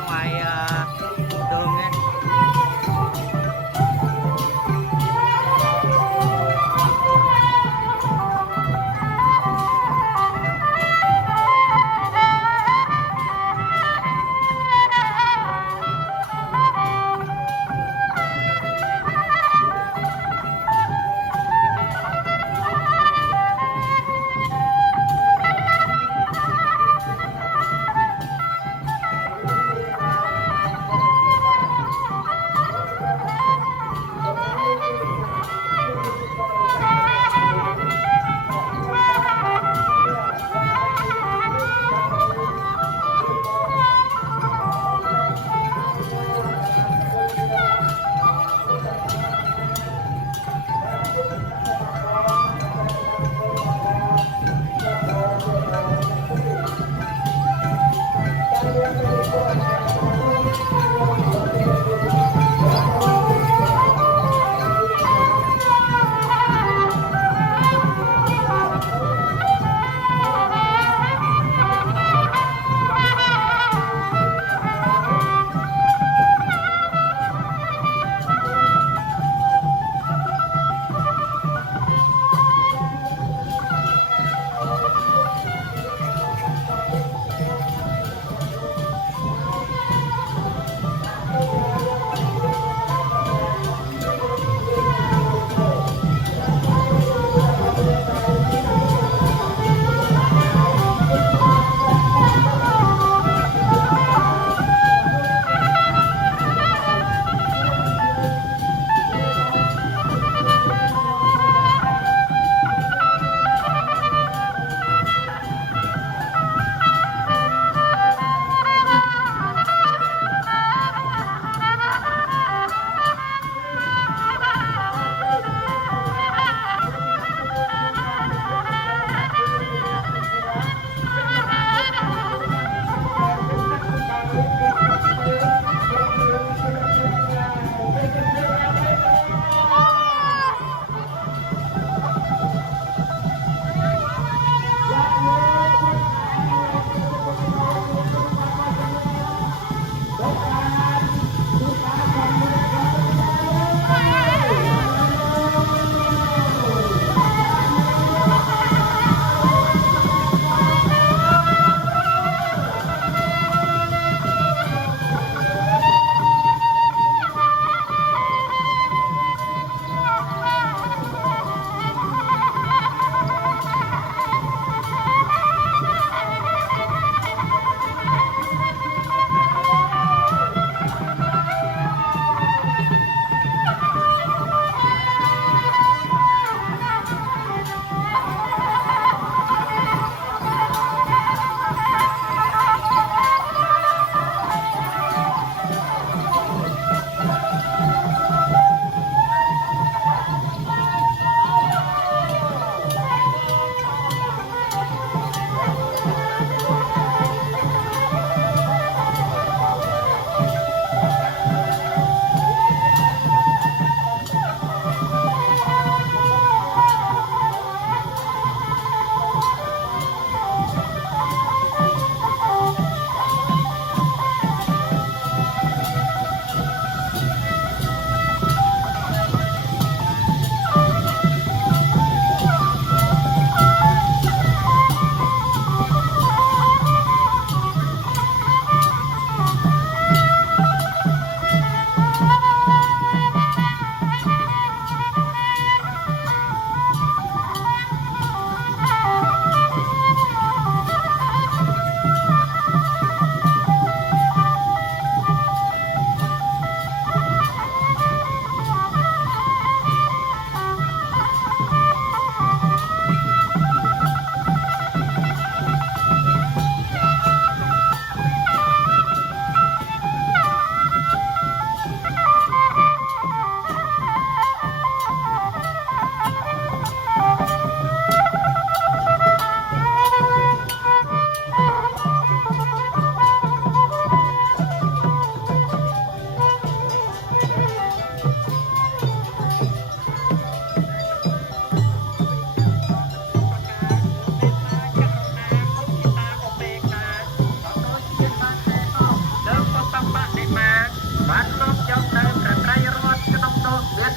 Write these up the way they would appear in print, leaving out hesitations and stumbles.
ra ngoài đường nha.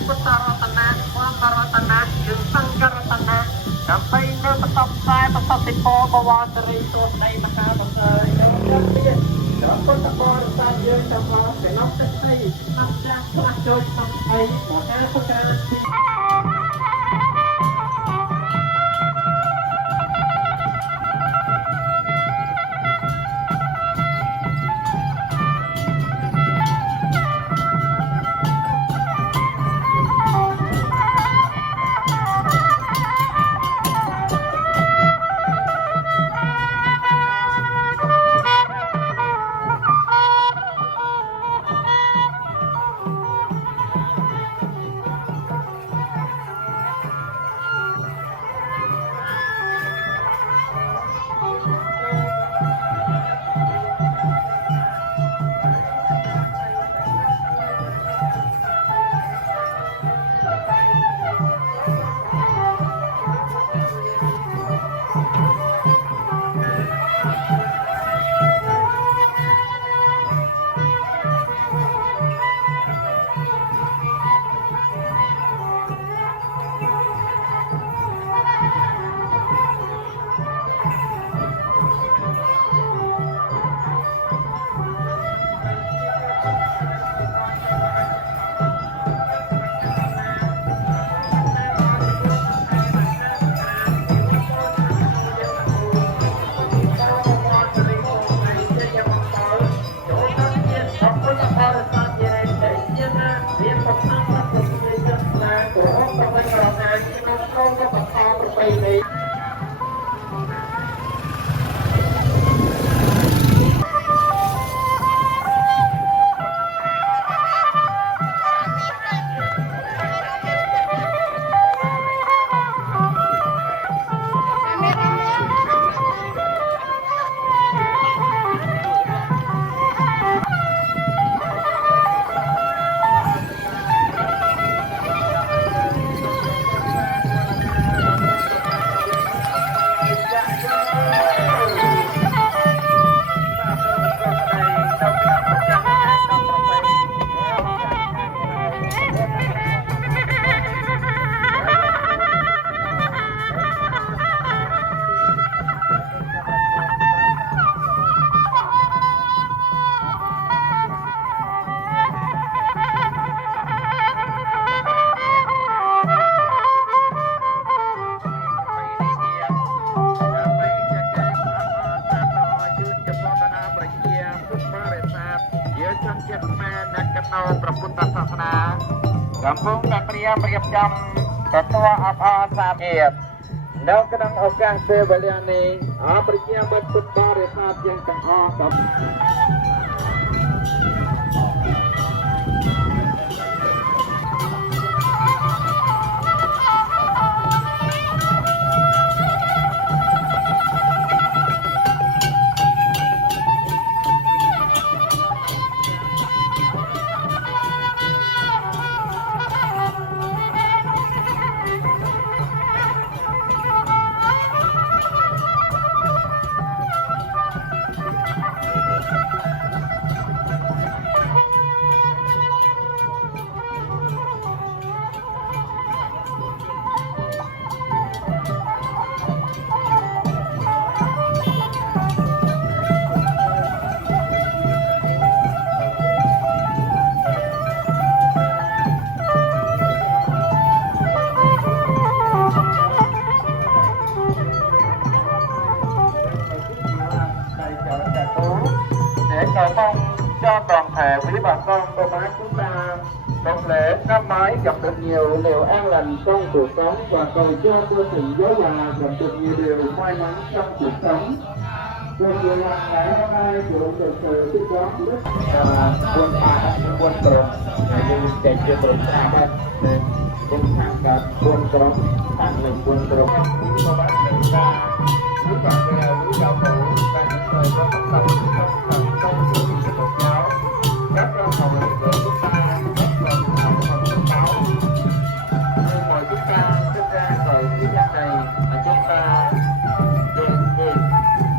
ពុទ្ធរតនាធម្មរតនានិងសង្ឃរតនាដើម្បីនៅបន្តខ្សែប្រសតិពរបវរសិរីទោសនៃមហាប្រសើរនៅក្នុងទៀតព្រះពុទ្ធបរិស័ទយើងទាំងអស់ទាំងអស់ទាំងស្រីអស្ចារ្យផ្លាស់ចូលក្នុងស្អីមហាពុទ្ធរាជាកំពុងតែត្រៀមរៀបចំទទួលអបអរសាទរនៅក្នុងឱកាសពេលវេលានេះអរប្រជាមិត្តពុទ្ធបរិស័ទយើងទាំងអស់សូមcho toàn thể quý bà con cô bác chúng ta một lễ năm mới gặp được nhiều điều an lành trong cuộc sống và cầu cho cô tình giáo hòa gặp được nhiều điều may mắn trong cuộc sống. Quân dự luật ngày hôm nay cũng được sự tiếp đón rất quân hạ quân tượng như để chưa được xa đây quân thẳng cả quân tượng thẳng lên quân tượng cô bác chúng ta quý bà quý đạo hữu và những người có tâm tâm trong sự một giáo rất là hầu của chúng ta rất là hầu thông báo như mọi chúng ta sinh ra ở thế gian này mà chúng ta được việc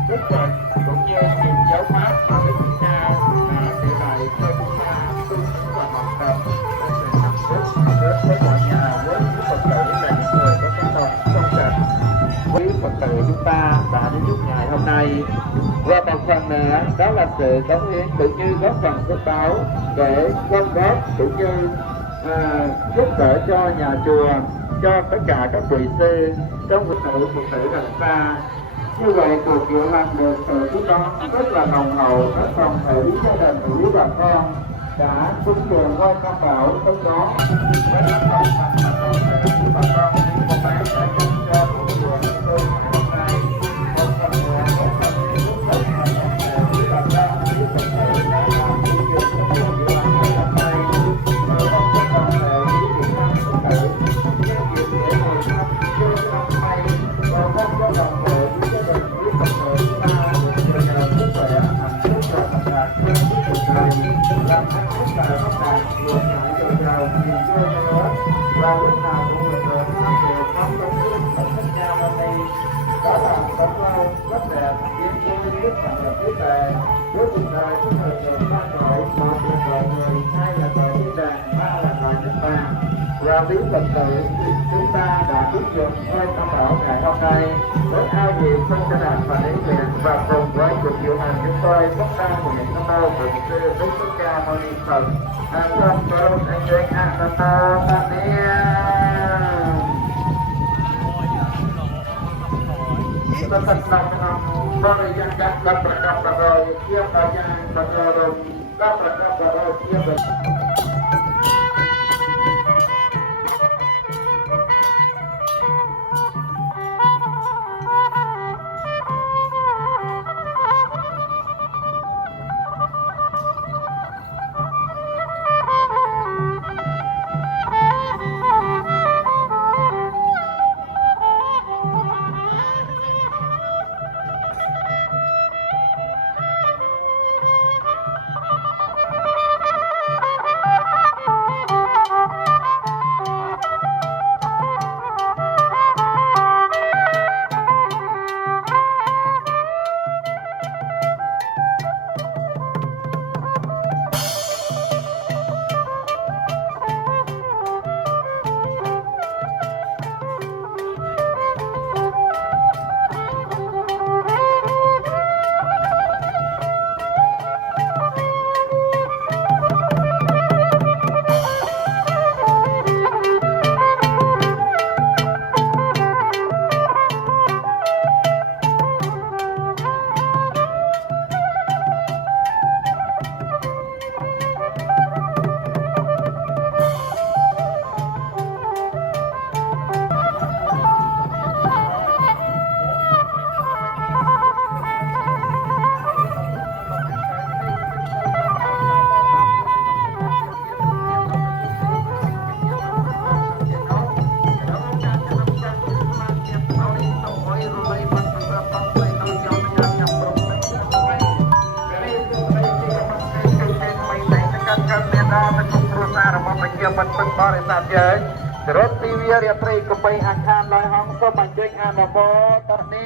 rất là cũng như những giáo pháp mà chúng ta đã để lại cho chúng ta tu và học tập để hạnh phúc rất chúng ta đã đến lúc ngày hôm nay. Và một phần nữa đó là sự cống hiến cũng như góp phần phước báo để gom góp cũng như giúp đỡ cho nhà chùa, cho tất cả các vị sư trong phật tử gần xa. Như vậy cuộc diệu hành được sự chú đón rất là nồng hậu ở toàn thể gia đình của quý bà con đã cúng dường ngôi con bảo trong đó với các con bà con cô bác đã dành cho cúng dường tôi hôm nay một phần nữa một phần giúp đỡ quý bà con quý phật tử đã làm cúng dường trong cuộc diệu hành ngày hôm nay và mong cho toàn thể quý vị nam phật tử nhân dịp để ngồi thăm chưa năm nay và mong cho toàn thể quý gia đình quý phật tử chúng ta được nhờ sức khỏe hạnh phúc và thành đạt trên cuộc đời làm hạnh phúc và phát đạt vượt lại dồi dào niềm vui nữa và lúc nào cũng được đều có công đức của thích ca mâu ni. Đó là tấm lòng rất đẹp yên vui rất là trí tuệ với cuộc đời của người được ba cõi, một là cõi người, hai là cõi thiên đàng, ba là cõi niết bàn. Và quý phật tử chúng ta đã cúng dường ngôi tam bảo ngày hôm nay với ao diệm không cho đạt và ý nguyện và cùng với cuộc diệu hành chúng tôi tất cả nguyện nam mô bổn sư Thích Ca Mâu Ni Phật. Nam mô Bổn Sư Thích Ca Mâu Ni Phật. Tất cả năm bồi yang các đắp rồi chia bồi yang rồi đắp rồi chia bồi. Mình phân bó để làm giới rốt TV riêng tri của bây hạng khan lại hong số mạnh chính an và bố tất niên